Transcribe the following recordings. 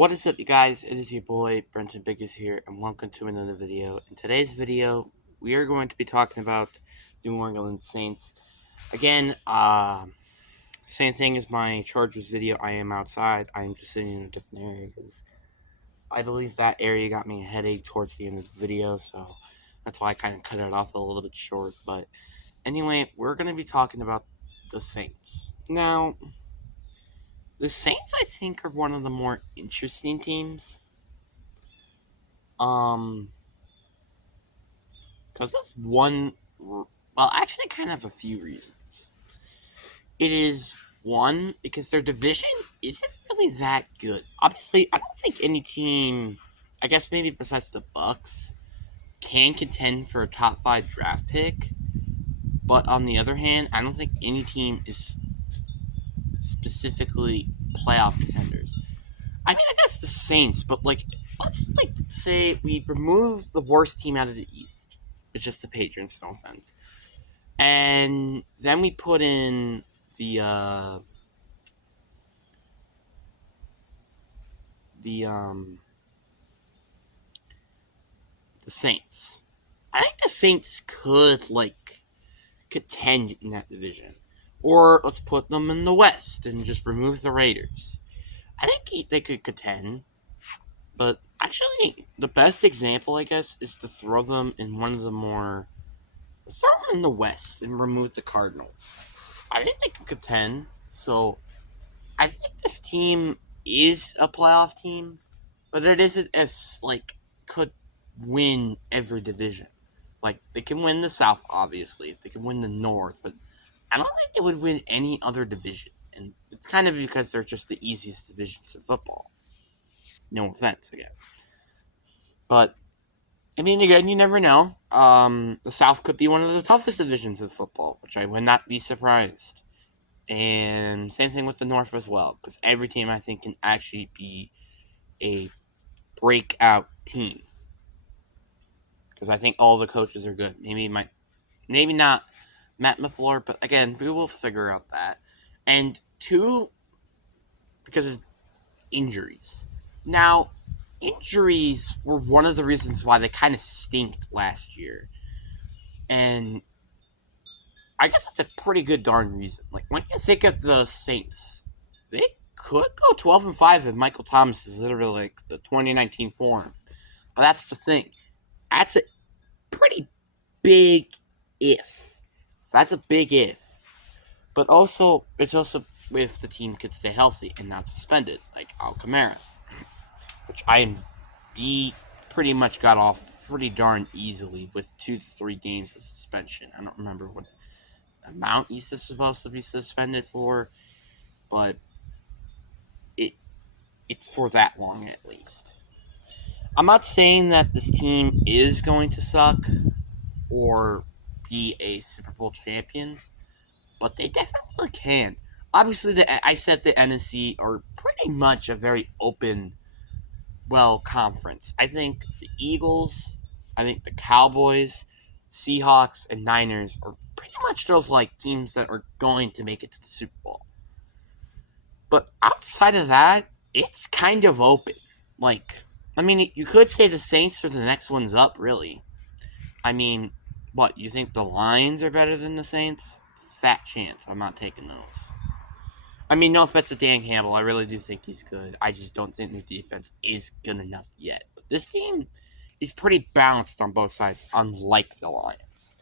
What is up, you guys? It is your boy, Brenton Biggers here, and welcome to another video. In today's video, we are going to be talking about New Orleans Saints. Again, same thing as my Chargers video. I am outside. I am just sitting in a different area because I believe that area got me a headache towards the end of the video, so that's why I kind of cut it off a little bit short. But anyway, we're going to be talking about the Saints. Now, the Saints, I think, are one of the more interesting teams. Because of actually, kind of a few reasons. It is one, because their division isn't really that good. Obviously, I don't think any team, I guess maybe besides the Bucks, can contend for a top 5 draft pick. But on the other hand, I don't think any team is specifically playoff contenders. I mean, I guess the Saints, but let's say we remove the worst team out of the East. It's just the Patriots, no offense. And then we put in the Saints. I think the Saints could contend in that division, or let's put them in the West and just remove the Raiders. I think they could contend, but actually, the best example, I guess, is to throw them in one of the more. Let's throw them in the West and remove the Cardinals. I think they could contend. So I think this team is a playoff team, but it isn't as could win every division. Like, they can win the South, obviously. They can win the North, but I don't think they would win any other division. And it's kind of because they're just the easiest divisions in football. No offense, again. But, I mean, again, you never know. The South could be one of the toughest divisions of football, which I would not be surprised. And same thing with the North as well, because every team, I think, can actually be a breakout team. Because I think all the coaches are good. Maybe not Matt LaFleur, but again, we will figure out that. And two, because of injuries. Now, injuries were one of the reasons why they kind of stinked last year. And I guess that's a pretty good darn reason. Like, when you think of the Saints, they could go 12-5 if Michael Thomas is literally like the 2019 form. But that's the thing. That's a pretty big if. That's a big if. But also, it's also if the team could stay healthy and not suspended, like Al Kamara, which he pretty much got off pretty darn easily with 2 to 3 games of suspension. I don't remember what amount he's supposed to be suspended for, but it's for that long at least. I'm not saying that this team is going to suck or be a Super Bowl champion, but they definitely can. Obviously, I said the NFC are pretty much a very open, conference. I think the Eagles, I think the Cowboys, Seahawks, and Niners are pretty much those teams that are going to make it to the Super Bowl. But outside of that, it's kind of open. You could say the Saints are the next ones up, really. I mean, what, you think the Lions are better than the Saints? Fat chance. I'm not taking those. I mean, no offense to Dan Campbell. I really do think he's good. I just don't think their defense is good enough yet. But this team is pretty balanced on both sides, unlike the Lions.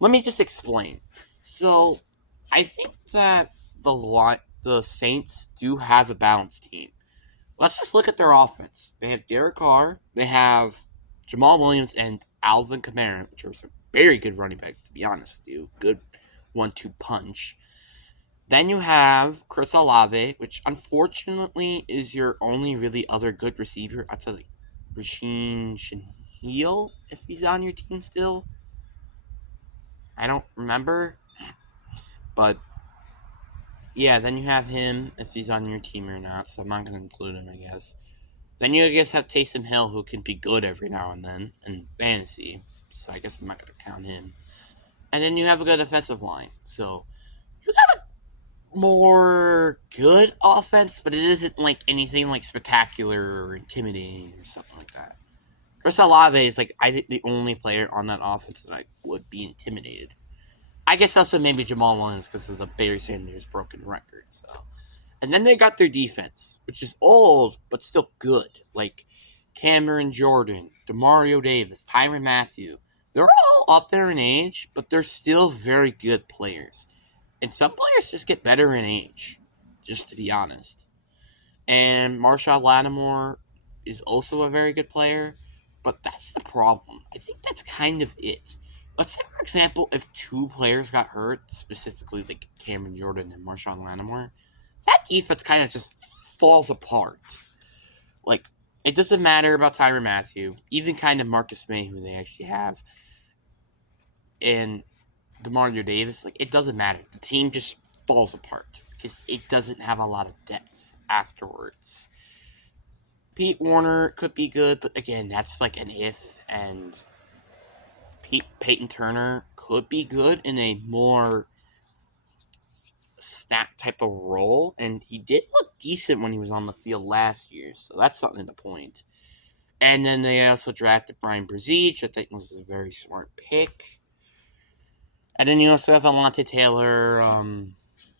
Let me just explain. So, I think that the Saints do have a balanced team. Let's just look at their offense. They have Derek Carr, they have Jamal Williams, and Alvin Kamara, which are some very good running backs, to be honest with you. Good 1-2 punch. Then you have Chris Olave, which unfortunately is your only really other good receiver outside of Rasheen Shaheed, if he's on your team still. I don't remember. But yeah, then you have him, if he's on your team or not, so I'm not going to include him, I guess. Then you, I guess, have Taysom Hill, who can be good every now and then in fantasy, so I guess I'm not going to count him. And then you have a good defensive line, so you got a more good offense, but it isn't like anything like spectacular or intimidating or something like that. Chris Olave is like I think the only player on that offense that I would be intimidated. I guess also maybe Jamal Williams because of the Barry Sanders broken record. So, and then they got their defense, which is old but still good, like Cameron Jordan, Demario Davis, Tyrann Mathieu. They're all up there in age, but they're still very good players. And some players just get better in age, just to be honest. And Marshawn Lattimore is also a very good player, but that's the problem. I think that's kind of it. Let's say, for example, if two players got hurt, specifically like Cameron Jordan and Marshawn Lattimore, that defense kind of just falls apart. Like, it doesn't matter about Tyrann Mathieu, even kind of Marcus May, who they actually have, and DeMario Davis. Like, it doesn't matter. The team just falls apart because it doesn't have a lot of depth afterwards. Pete Warner could be good, but again, that's like an if. And Peyton Turner could be good in a more stat type of role, and he did look decent when he was on the field last year, so that's something to point. And then they also drafted Brian Brzee, which I think was a very smart pick. And then you also have Alontae Taylor,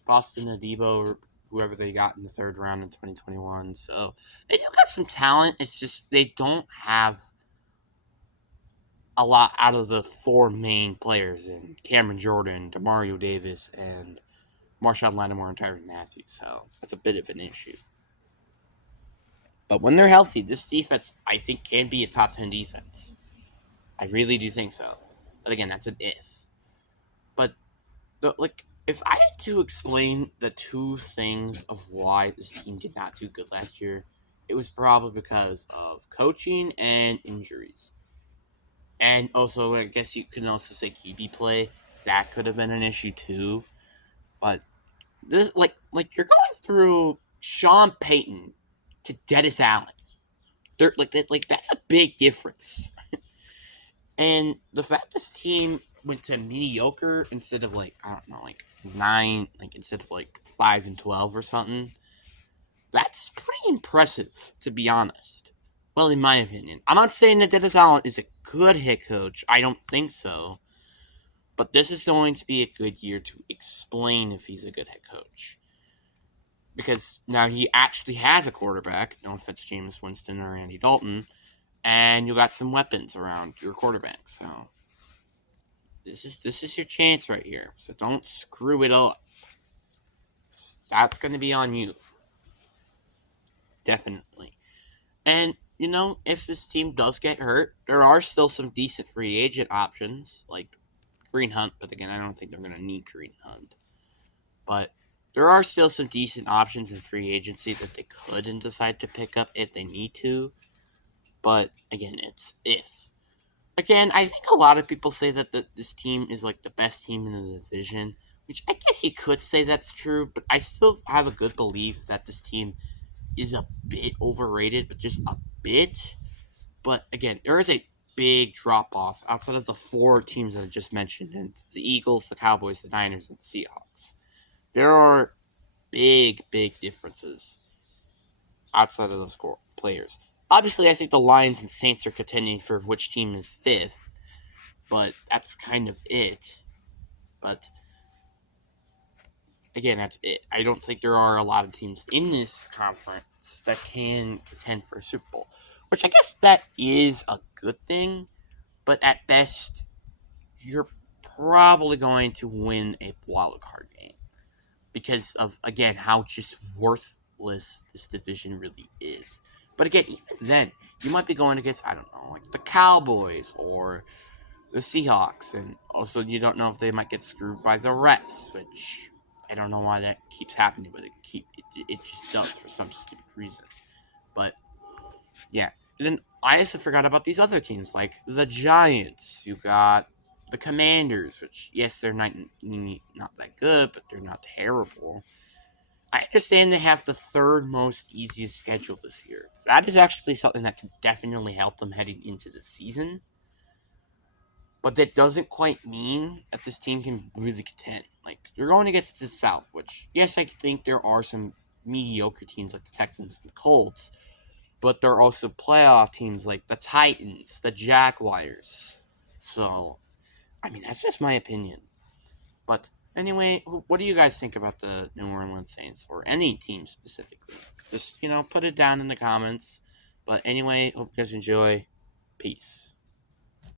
Boston Adebo, whoever they got in the third round in 2021. So they do got some talent. It's just they don't have a lot out of the four main players in Cameron Jordan, Demario Davis, and Marshawn Lattimore and Tyrann Mathieu. So that's a bit of an issue. But when they're healthy, this defense, I think, can be a top 10 defense. I really do think so. But again, that's an if. But, if I had to explain the two things of why this team did not do good last year, it was probably because of coaching and injuries. And also, I guess you could also say QB play. That could have been an issue too. But this, you're going through Sean Payton to Dennis Allen. They're that's a big difference. And the fact this team went to mediocre instead of I don't know, 9, instead of 5-12 or something, that's pretty impressive, to be honest. Well, in my opinion. I'm not saying that Dennis Allen is a good head coach. I don't think so. But this is going to be a good year to explain if he's a good head coach. Because now he actually has a quarterback. No offense, Jameis Winston or Andy Dalton. And you got some weapons around your quarterback. So this is your chance right here. So don't screw it up. That's going to be on you. Definitely. And, if this team does get hurt, there are still some decent free agent options, like Kareem Hunt. But again, I don't think they're going to need Kareem Hunt. But there are still some decent options in free agency that they could and decide to pick up if they need to. But again, it's if. Again, I think a lot of people say that this team is the best team in the division, which I guess you could say that's true, but I still have a good belief that this team is a bit overrated, but just a bit. But again, there is a big drop off outside of the four teams that I just mentioned, and the Eagles, the Cowboys, the Niners, and the Seahawks. There are big differences outside of those players. Obviously, I think the Lions and Saints are contending for which team is fifth, but that's kind of it. But again, that's it. I don't think there are a lot of teams in this conference that can contend for a Super Bowl, which I guess that is a good thing, but at best, you're probably going to win a wild card game because of, again, how just worthless this division really is. But again, even then, you might be going against, I don't know, the Cowboys or the Seahawks, and also you don't know if they might get screwed by the refs, which I don't know why that keeps happening, but it just does for some stupid reason. But yeah, and then I also forgot about these other teams, like the Giants. You got the Commanders, which yes, they're not that good, but they're not terrible. I understand they have the third most easiest schedule this year. That is actually something that could definitely help them heading into the season. But that doesn't quite mean that this team can really contend. Like, you're going against the South, which, yes, I think there are some mediocre teams like the Texans and the Colts, but there are also playoff teams like the Titans, the Jaguars. So, I mean, that's just my opinion. But anyway, what do you guys think about the New Orleans Saints or any team specifically? Just, put it down in the comments. But anyway, hope you guys enjoy. Peace.